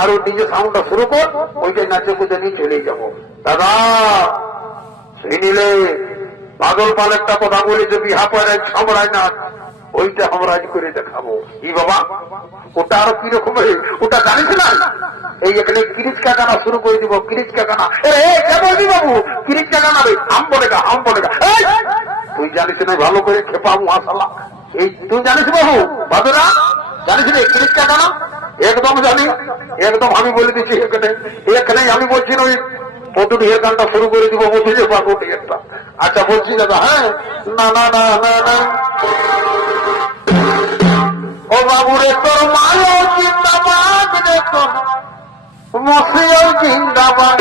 আর ও নিজে সাউন্ডটা শুরু কর, ওইটাই নাচে কুদে নিয়ে চলে যাবো। দাদা শুনিলে পাগল পালেরটা কথা বলেছে, বিহা পরে ছামড়ায় নাচ, ওইটা আমরা আজ করে দেখাবো। ই বাবা ওটা আরো কিরকম, ওটা জানিস না? এই এখানে কিরিচকা গানা শুরু করে দিব, কিরিচকা গানা। বলবি বাবু কিরিচকা গানা রে, হাম বলে গা, হাম বলে গা। তুই জানিস না ভালো করে খেপাবো হাসালা। এই তুই জানিস বাবু, ভাবে না জানিস না কিরিচকা গানা? একদম জানি, একদম আমি বলে দিচ্ছি। এখানে আমি বলছি না ওই পদুটির গানটা শুরু করে দিব, মধুজে পাকুটি একটা। আচ্ছা বলছি দাদা, হ্যাঁ না না না না না। ও বাবুরে তোর মায়ও জিন্দাবাদ রে, তোর মসিও জিন্দাবাদ।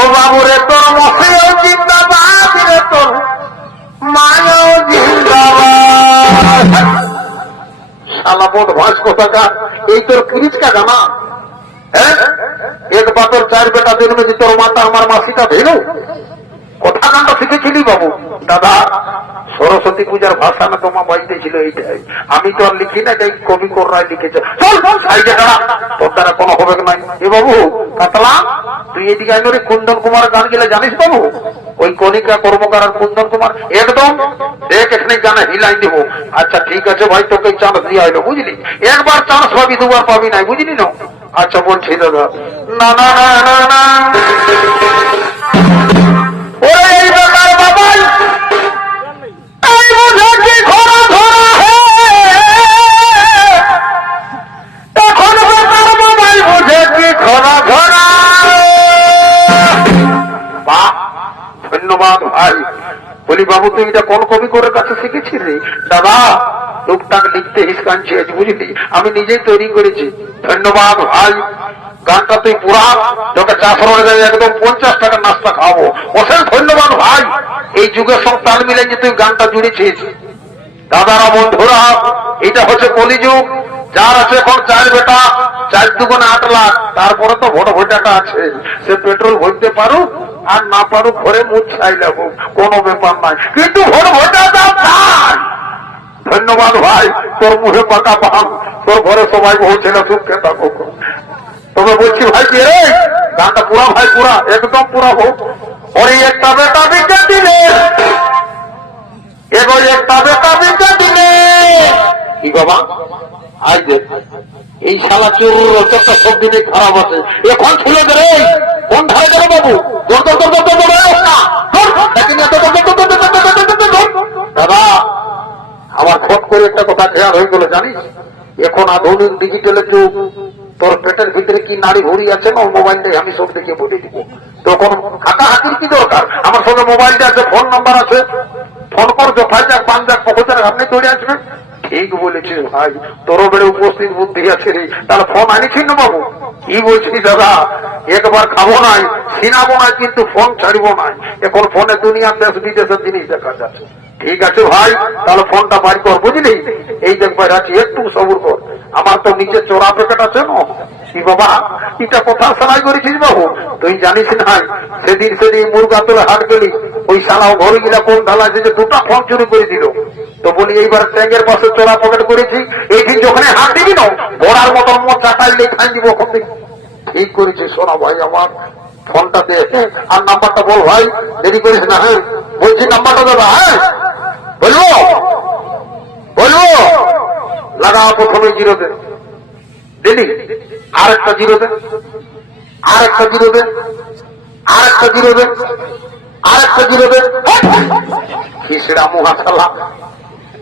ও বাবুরে তোর মসিও জিন্দাবাদ রে, তোর মায়ও জিন্দাবাদ। শালা বোধ ভাস কোথাকা, এই তোর কিরিচকা গানা? হ্যাঁ এক বাতর চার বেটা জন্মে যে তোর মাতা আমার মাসিটা ভেনু, কথা গানটা শিখেছিলি বাবু? দাদা সরস্বতী পূজার ভাষা না তোমার বাড়িতে ছিল এইটাই, আমি তো আর লিখি না, এটাই কবি কোররায় লিখেছে। তোর দ্বারা কোনো হবে না। এ বাবু কাতলা তুই এদিকে আইনরে কুন্দন কুমারের গান গেলে জানিস বাবু? ওই কণিকা কর্মকার আর কুন্দন কুমার একদম দেখ এখানে গানে হিলাই দিব। আচ্ছা ঠিক আছে ভাই, তোকে চান্স দিয়ে হইলো বুঝলি, একবার চান্স পাবি দুবার পাবি নাই বুঝলি না? আচ্ছা বলছি দাদা, না না না না না ওই বেকার বাবাই এই বুঝে কি ঘোরা ধরা হে, এখন বেকার বাবাই বুঝে কি ঘোরা ধরা। বাহ ধন্যবাদ ভাই। বলি বাবু তুই এটা কোন কবি করে কাছে শিখেছিস রে? দাদা টুকটাক লিখতে হিসকানছি আজ বুঝলি, আমি নিজেই তৈরি করেছি। ধন্যবাদ ভাই। গানটা তুই পুরা তোকে চাষরে যায় একদম 50 টাকা নাস্তা খাওয়াবো। অশেষ ধন্যবাদ ভাই, এই যুগের সঙ্গে তাল মিলে যে তুই গানটা জুড়েছিস। দাদারা বন্ধুরা এটা হচ্ছে কলিযুগ, যার আছে এখন 4 বেটা, 4 দুগুণে 8 লাখ, তারপরে তো ভোট ভোটাটা আছে, সে পেট্রোল ভরতে পারুক আর না পারুক ঘরে মুখ ছাই লাগুক, কোনো ব্যাপার নাই, কিন্তু ভোট ভোটাটা চাই। ধন্যবাদ ভাই, তোর মুখে পাকা পান, তোর ঘরে সবাই বহু ছেলে সুখে থাকুক। তবে বলছি ভাই কি রে গানটা পুরা ভাই, পুরা একদম পুরা হোক। ওই একটা বেটা বিকে দিলে, এগো একটা বেটা বিকে দিলে কি বাবা, আজ এই শালা চোর একটা সব দিনে খারাপ আছে, এখন ছিল রে কোন ধারে গেল বাবু? দাদা আমার খট করে একটা কথা খেয়াল হয়ে গেল জানিস, এখন আধুনিক ডিজিটালের যুগ, তোর পেটের ভিতরে কি নাড়ি ভুড়ি আছে না, মোবাইলটাই আমি সব দিকে বলে দিব। তখন হাঁটাহাঁটির কি দরকার, আমার সঙ্গে মোবাইলটা আছে, ফোন নাম্বার আছে, ফোন কর যথাই যাক পান যাক পৌঁছার আপনি চলে আসবেন। ঠিক বলেছিস ভাই, তোর বেড়ে উপস্থিত বুদ্ধি আছে রে, তাহলে ফোন আনিছিস না বাবু? কি বলছিস দাদা, একবার খাবো নাই ছিনাবো নাই, কিন্তু ফোন ছাড়বো নাই। এখন ফোনে দুনিয়ার দেশ বিদেশের জিনিস দেখা যাচ্ছে। ঠিক আছে ভাই, তাহলে ফোনটা বাড়ি কর বুঝলি, এই দেখবার আছি, একটু সবুর কর। আমার তো নিচে চোরা প্যাকেট আছে না কি বাবা, এটা কথা সেলাই করেছিস বাবু? তুই জানিস না সেদিন মুরগা তোলে হাট গেলি, ওই শালাও ঘরে গিলা কোন ঢালা আছে যে 2টা ফোন চুরি করে দিল। তো বলি এইবার ট্যাঙ্কের পাশে চোরা পকেট করেছি, এই দিন যখন হাত দিবি না বড়ার মতন মত চাটাইলে খাই দিব ওখান থেকে। ঠিক করেছিস শোনা ভাই, আমার ফোনটা দে আর নাম্বারটা বল ভাই, দেরি করিস না। হ্যাঁ বলছি নাম্বারটা দেবা, হ্যাঁ বলবো বলবো লাগা, প্রথমে 0 দে, দিলি আর একটা 0 দে, আর একটা 0 দে, আর একটা 0 দে, আর একটা 0 দে। কিসেরা মুহাসালা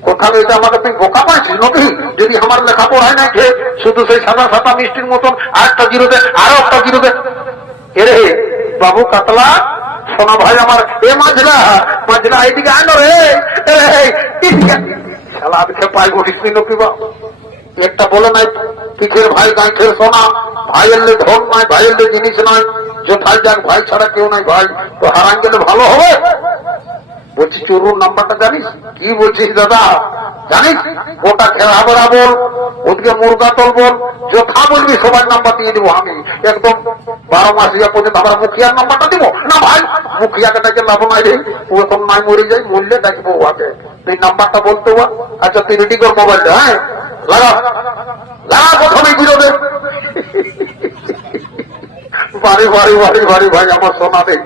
কোথাও এটা আমাকে তুই বোকা পাইছিস নাকি? যদি আমার লেখাপড়ায় নাই খেয়ে শুধু সেই সাদা সাদা মিষ্টির মতন আর একটা 0 দে, আরো একটা 0 দে। এরে বাবু কাতলা সোনা ভাই আমার, এ মাঝরা মাঝরা এইদিকে আনো রে, শালা আজকে পাই ঘটিস নাকি বা? একটা বলে নাই পিঠের ভাই গাইছের সোনা, ভাইয়ের লে ধন নাই, ভাইয়ের লে জিনিস নাই, যথাই যাক ভাই ছাড়া কেউ নাই। ভাই তো হারান গেলে ভালো হবে। বলছি চোরুর নাম্বারটা জানিস? কি বলছিস দাদা জানিস? ওটা খেলা বেড়া বল, ওদিকে মুরগা তল বল, যথা বলবি সবার নাম্বার দিয়ে দিব আমি, একদম 12 মাস ইয়া পর্যন্ত। আমরা মুখিয়ার নাম্বারটা দিব না ভাই, মুখিয়াকে ডাকে লাভ নাই রে, ও এখন নাই মরে যাই, মরলে ডাকবো ওকে। তুই নাম্বারটা বলতে আচ্ছা তুই রেডি কর মোবাইলটা, হ্যাঁ লাগা লাগা, প্রথমে 0 দে, বাড়ি বাড়ি বাড়ি বাড়ি ভাই আমার সোনা নেই।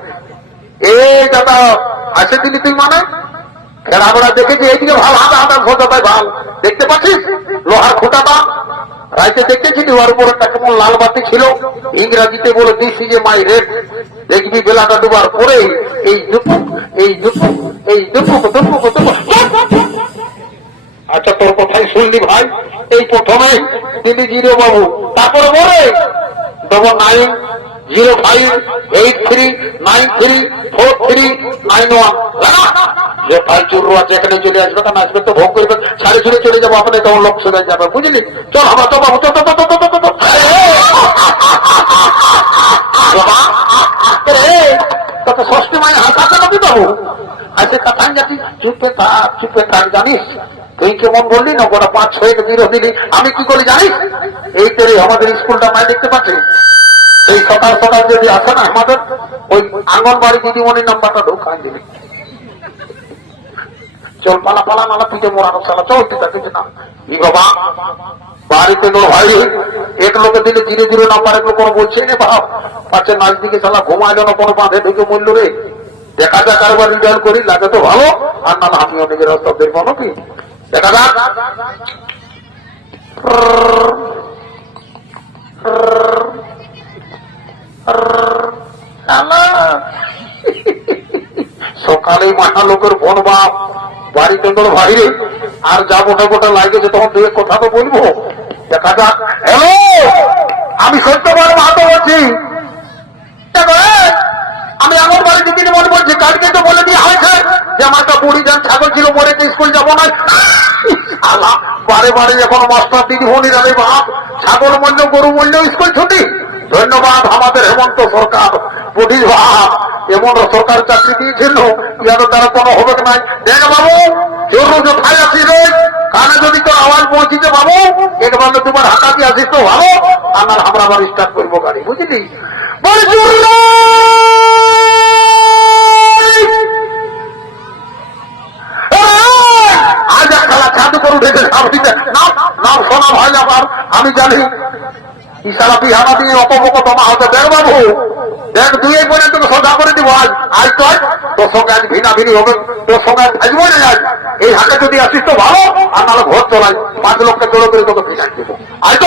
এই দাদা আছে দিলি তুই মানে খেলাধুলা দেখেছি এইদিকে ভাল হাতে হাতে সোজাটাই ভাল দেখতে পাচ্ছিস লোহার খোঁটাটা রাইতে দেখতেছিলি ওর উপর একটা কেমন লাল বাতি ছিল ইংরাজিতে বলে দিছি যে মাই রেড দেখবি বেলাটা ডুবার পরে এই দুপুক এই দুপুক এই দুপুক দুপুক দুপুক। আচ্ছা তোর কথাই শুনলি ভাই এই প্রথমে তিনি জিরো বাবু তারপরে বলে 990583934391 যে ভাই চুরু আছে এখানে চলে আসবে কেন আসবে তো ভোগ করবে সাড়ে ছুড়ে চলে যাবো আপনি তখন লোক সোজা যাবে বুঝলি চল আমার তো বাবু তত ষষ্ঠী মানে হাসাতে নাকি বাবু আজকে কথা জাতি চুপে থাক জানিস তুই কেমন বললি না গোটা 5-6 বিরোধ দিলি আমি কি করি জানিস এই করে আমাদের স্কুলটা মায় দেখতে পাচ্ছি সেই সকাল সকাল যদি আসে না আমাদের ওই আঙ্গনবাড়ি দিদিমণির নাম্বারটা ঢোকান দিবি চল পালা পালা নালা পিঠে মোড়ানো সালা চলতে থাকে না বাবা বাড়িতে তোর ভাই এক লোকে দিলে ধীরে ধীরে নাম্বার এগুলো কোনো বলছে না বাপ পাচ্ছে নাচ দিকে সালা ঘুমাইল না কোনো বাঁধে ঢুকে মূল্য রে দেখা যাক কারবার রিটার্ন করি লাগে তো ভালো আর না আমিও নিজের রাস্তা দেখবো নাকি দেখা যাক সকালে মাথা লোকের ফোন বাপ বাড়িতে তোর বাইরে আর যা গোটা গোটা লাগেছে তখন দু এক কথা তো বলবো দেখা যাক। হ্যালো আমি সত্যবার মাহাতো বলছি আমি আমার বাড়িতে তিনি মনে বলছি কালকে তো বলে দিয়ে হয়েছে যে আমার একটা বুড়ি যান ছাগল ছিল মরে স্কুল যাবো না বারে বারে যখন মাস্টার দিদি হনি রে বাপ ছাগল মূল্য গরু মূল্য স্কুল ছুটি ধন্যবাদ আমাদের হেমন্ত সরকার বুঝিস বাপ এমন সরকার চাকরি দিয়েছিল ইয়ার দ্বারা কোনো হবে নাই দেখ বাবু জোর খাই আসি রে কানে যদি তোর আওয়াজ পৌঁছিতে বাবু একবার তোমার হাতা দিয়ে আসিস তো ভালো আমার আমরা আবার স্টার্ট করবো গাড়ি বুঝলি আজ খেলা ছাদু করে উঠেছে নাম শোনা ভাই আবার আমি জানি ইশারা বিহানা দিয়ে অপমক তোমা হতে দেখ বাবু দেখ দুই এক বলে তোকে সোজা করে দিব আজ আজ তো তোর সঙ্গে আজ ভিনা ভিনি হবে তোর সঙ্গে আজ থাকবো না আজ এই হাতে যদি আসিস তো ভালো আর নাহলে ভোট চলাই 5 লক্ষে জোড়ো করে তোকে ভিনাই দিব আজ তো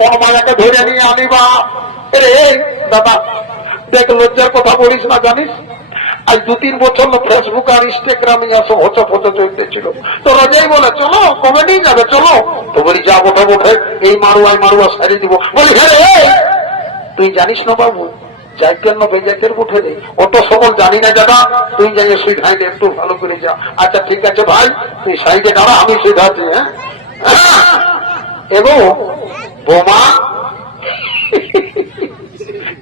কোন মায়াকে ধরে নিয়ে আনিবা রে দাদা দেখ লজ্জার কথা বলিস না জানিস আজ 2-3 বছর ফেসবুক আর ইনস্টাগ্রামে সব হচ ফটো চলতেছিল তো রোজাই বলে চলো কমেডি যাবে চলো তো বলি যা ওঠা ওঠে এই মারুয়া সারিয়ে দিব বলি হ্যাঁ তুই জানিস না বাবু যাইকের না বেজাইকের উঠে নেই অত সকল জানি না দাদা তুই যাই সুই ধাইলে একটু ভালো করে যা আচ্ছা ঠিক আছে ভাই তুই সাইডে দাঁড়া আমি সুই ধাচ্ছি হ্যাঁ এগো বোমা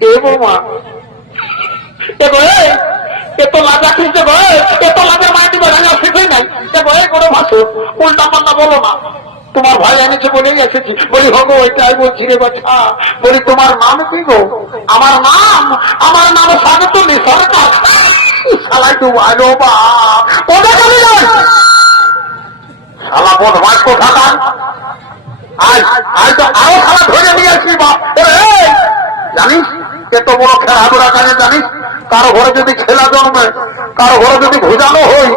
এ বোমা এগো এত লাগা কিন্তু এত লাগার মাটি বাড়ানো শিখে নাই কোনো ভাষো উল্টা পাল্টা বলো না তোমার ভাই এনেছে বলেই এসেছি বলি হগো ওইটাই বলছি রে বাচ্চা বলি তোমার নাম কি গো আমার নাম স্বাগতলী সরকার শালাই তো আলো বা ওটা চলে যায় শালা বদমাস কোথাকার আজ তো আরো শালা ধরে নিয়ে আসবি বাপ জানিস এত বড় খেলাধুলা কাজে জানিস কারো ঘরে যদি ছেলা জন্মে কারো ঘরে যদি ভুজানো হই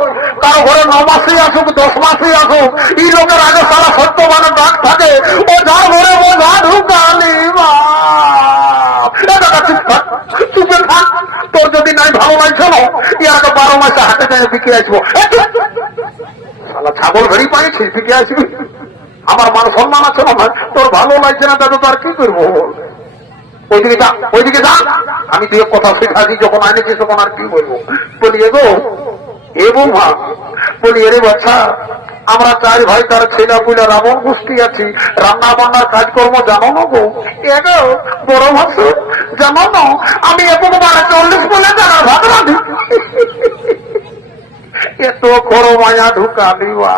কারো ঘরে 9 মাসেই আসুক 10 মাসেই আসুক এই লোকের আগে সারা সত্যবানের ডাক থাকে ও যার ঘরে বোঝা ঢুকালি চুপে থাক তোর যদি নাই ভালো লাগছে না ইয়াকে 12 মাসে হাতে যায় বিকে আসবো সালা ছাগল ঘড়ি পাইছিস বিকে আসবি আমার মান সম্মান আছে না তোর ভালো লাগছে না দাদা তার কি করবো ওইদিকে যা আমি দিয়ে কথা শেখাছি যখন আনেছি তখন আর কি বলবো বলি এগো এ বৌমা বলি এরে বাচ্চা আমরা 4 ভাই তার ছেলা পুলা রাবণ গোষ্ঠী আছি রান্না বান্নার কাজকর্ম জানো না গো এগো বড় ভাষা জানো না আমি এখন 40 বলে জানা ভাত রাঁধি এত বড় মায়া ঢুকা দিবা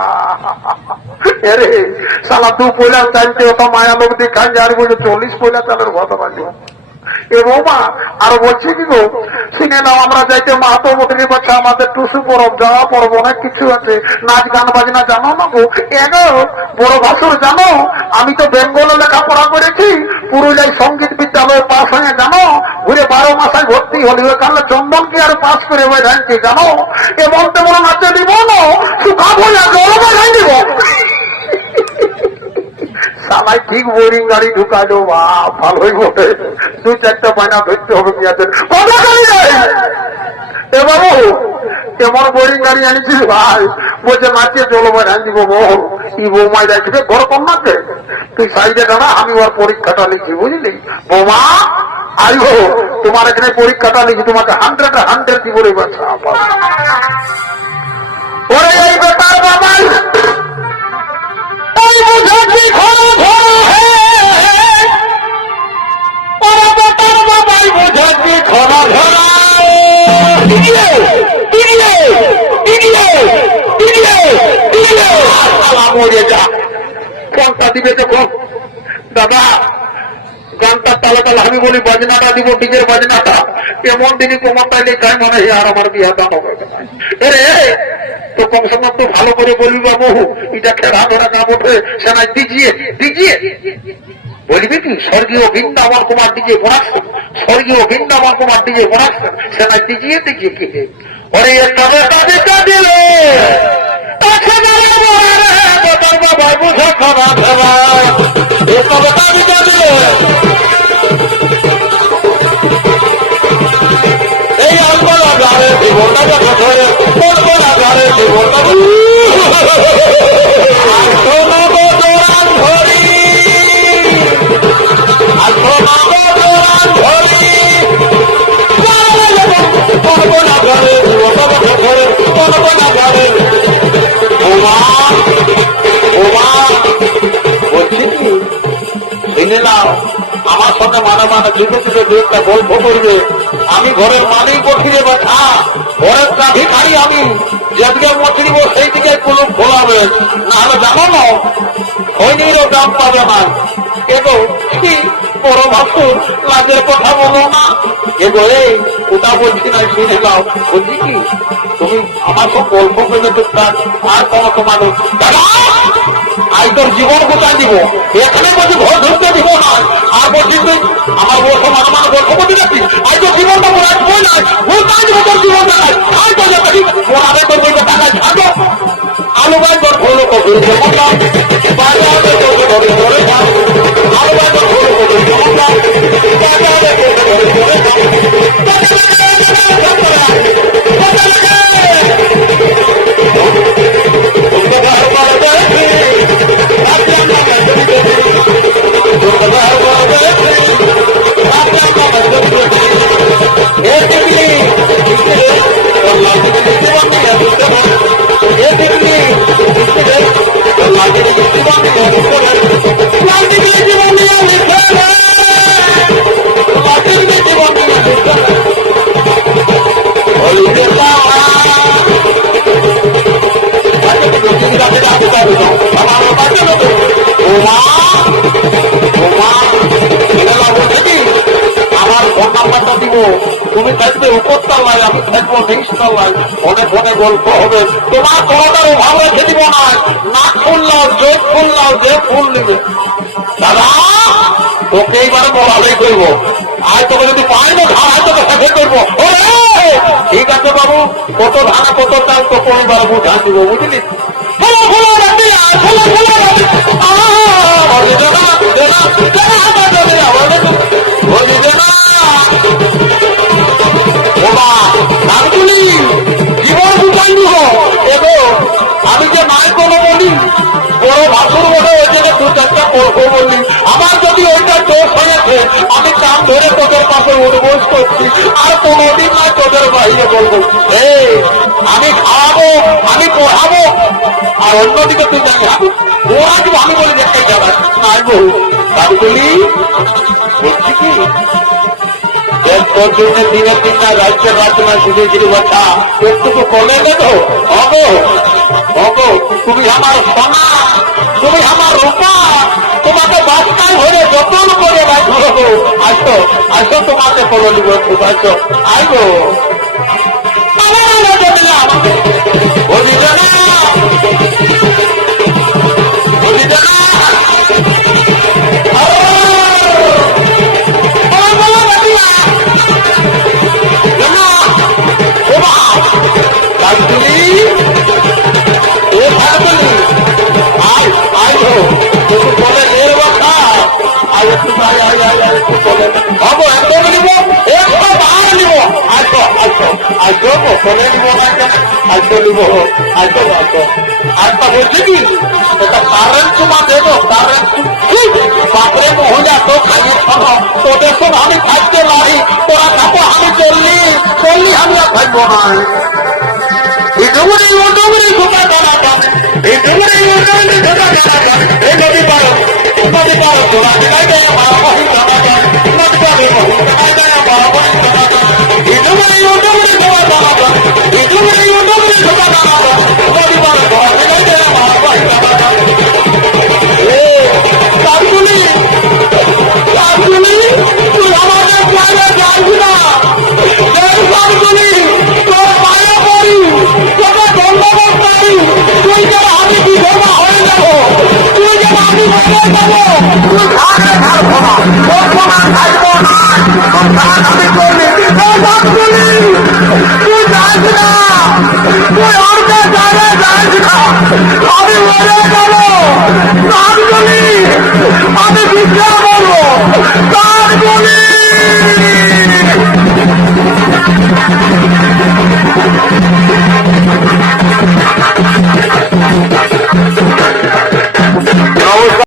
এরে সালা 2 পয়লা চাইতে ওটা মায়া লোক দেখান যার বলে 40 পয়লা চালের ভাত রাঁধব এ বৌমা আর বলছি কি গো শুনে নাও আমরা যাইতে মাহাতো বদলি বাচ্চা আমাদের টুসু পরব যাওয়া পরব অনেক কিছু আছে, নাচ গান বাজনা জানো না গো? এগো বড় ভাসুর জানো, আমি তো বেঙ্গলে লেখাপড়া করেছি, পুরুলিয়ায় সঙ্গীত বিদ্যালয়ে পাশ হয়ে জানো, ঘুরে 12 মাসায় ভর্তি হলি, ওখানে চন্দনকে আর পাস করে ওই জানছি জানো, এমন তেমন নাচে দিব না, শুকাবো না গরমে যাই দিব। সবাই ঠিক বোরিং গাড়ি ঢুকালো, বাপ ভালোই বটে, 2-4টা বায়না ধরতে হবে পেঁয়াজের কথা গাড়ি নেই। এ বাবু এমন বোরিং গাড়ি আনিছিস ভাই, বলছে নাচিয়ে চলো ভাই ধান দিব বল, ই বৌমাই রাখবে ঘর কন্যাকে, তুই সাইডে দাঁড়া আমি ওর পরীক্ষাটা লিখি, বুঝলি? বৌমা আইবো তোমার এখানে পরীক্ষাটা লিখি, তোমাকে 100 দিব রে বাচ্চা। ওরে এই ব্যাপার বাবাই কোনটা দিবে দেখো দাদা, গানটা তালে তালে আমি বলি বাজনাটা দিব, ডিজের বাজনাটা এমন দিনই কোমর পাইলে তাই মনে হয় আর আমার বিয়া দাম হবে। তো কমসে কম তো ভালো করে বলবি বাবু, এটা খেলা ধরা কাম ওঠে সেনাই দিজিয়ে দিজিয়ে বলবি কি স্বর্গীয় বৃন্দাবন কুমার দিকে পড়াচ্ছেন, স্বর্গীয় বৃন্দাবন কুমার দিকে পড়াচ্ছেন সেনাই দিজিয়ে দিজিয়ে কি ওরে তবে তাদেরটা দিল এই আলপনা গাড়ে জীবনটা ধরে বলবনা গাড়ে জীবনটা আমার সঙ্গে মানে মানে দুটো দুটো দুটা গল্প করবে, আমি ঘরের মানেই করছি রে বাছা, ঘরের ভিখারি আমি, যেদিকে মত দিব সেই দিকে কোনো খোলাবে, নাহলে জানো না খৈনিরও দাম পাবে না। এগো কি বড় ভাবু লাজের কথা বলো না, এগো এই ওটা বলছি না, শুনে নাও। বলছি কি তুমি আমার সব গল্প করবে টুকটাক, আর কোনো তোমার দাদা আই তোর জীবন কোথায় দিব, এখানে বলছি ঘর ধরতে দিব না, আর বলছি তুই আমার বলছো মানে মানে গল্প করতে যাচ্ছি, আই তোর জীবনটা মনে রাখবই না, ভুলতাই দিব তোর জীবনটা নাই, আই তো যাচ্ছি ওর আগে তোর বইটা টাকায় ছাড়বো আলু গাছ তোর ভুলো করবে আলু গাছ তোর ভুলো তুমি থাকবে উপর তলায়, আমি থাকবো নিচ তলায়, অনেক অনেক গল্প হবে, তোমার কোনটার অভাব রেখে দিব না, নাক ফুললাও চোখ ফুললাও যে ফুল নিবে দাদা তোকে এইবারে বলালেই করবো, আর তোকে যদি পাই না ধান হয় তোকে সাথে করবো। ঠিক আছে বাবু, কত ধানা কত চাল তোকে এইবারে ধান দিব, বুঝলি? ফুলো ফুলো রাখি ফুলো ফুলো রাখি জীবন বুঝাই দিব। এগো আমি যে নাই কোনো বলি বড় ভাসুর বলে ওই জন্য 2-4টা গল্প বললি, আমার যদি ওইটা চোখ হয়েছে আমি কাম ধরে তোদের পাশে উঠবোস করছি, আর কোনোদিন না তোদের বাইরে বলবো এই আমি খাওয়াবো আমি পড়াবো, আর অন্যদিকে তুই জানি ওরা কিন্তু আমি বলি দেখতে যাবে নাই বহু দাবি বলি বলছি কি তোর জন্য দিনের দিন না রাজ্যের রাজ্য না শুধু শুধু বাচ্চা একটু তো কমে গেল হবো হবো, তুমি আমার সোনা তুমি আমার রূপা, তোমাকে বাচ্চায় ধরে যতন করে রাখবো আসো আসো তোমাকে ফলো দিব খুব আসো আইগো বলিবে না বলিবে না বাবু একদম নিব একদম আর নিব আসো আসো আসো ফোনে নিব না কেন আসো নিব আসো আসো আজটা বলছি কি এটা কারেন্ট তোমার দেবো কারেন্ট বাপরে মহিলা তো খাইয়ে খাবো তোদের সব আমি খাইতে নাই তোরা খাবো আমি চললি চললি আমি আর খাইবো না এই ডুবুরি ডুবুরি ঘুমা দানা এই ডুবুরি ডুবুরি ঘুমা দানা এই নদী পারো তোরা খাই দেয় মারা বহি দানা নদী পারো খাই দেয় মারা বহি দানা এই ডুবুরি ডুবুরি ঘুমা দানা এই ডুবুরি ডুবুরি ঘুমা দানা নদী পারো তোরা খাই দেয় মারা বহি দানা এ কাকুলি তুই আমাদের বাইরে যাবি না কাকুলি তোর বাইরে পড়ি তোকে ধন্যবাদ পাই তুই যেন আমি বিধবা হয়ে যাবো তুই যেন আমি মরে যাবো তুই ঘাড়ে ঘাড়বো না থাকবো না আমি